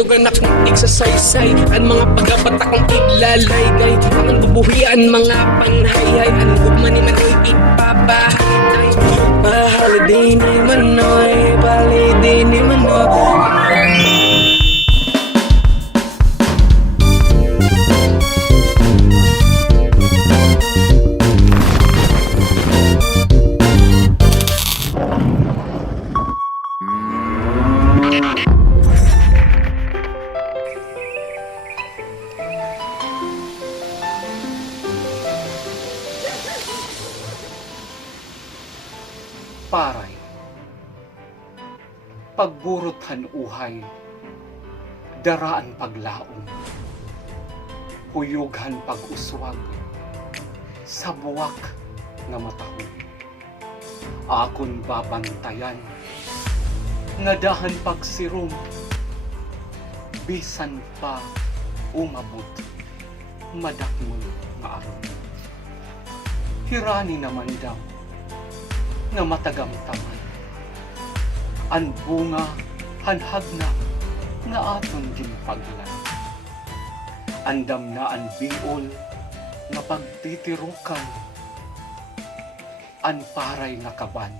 dugan akong igsasaysay. Ang mga pagapat akong iglalayday. Ang bubuhian mga panghayay. Ang gugman ni Manoy ipabahay. Bahali ni Manoy, bahali ni Manoy. Paray, pagburothan uhay, daraan paglaong, huyughan pag-uswag, sa buwak nga matahon. Akon babantayan, nga dahan pagsirum, bisan pa umabot, madakmon nga aron. Hirani naman daw, nga matagamtaman. Ang bunga hanhag na nga aton ginpaglan. Andam na ang biol nga pagtitirukan. Ang paray nga kaban,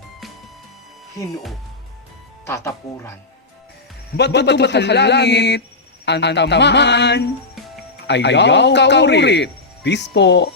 hinuo tatapuran. Bato-bato halangit, ang tamaan, ayaw kaurit. Peace po.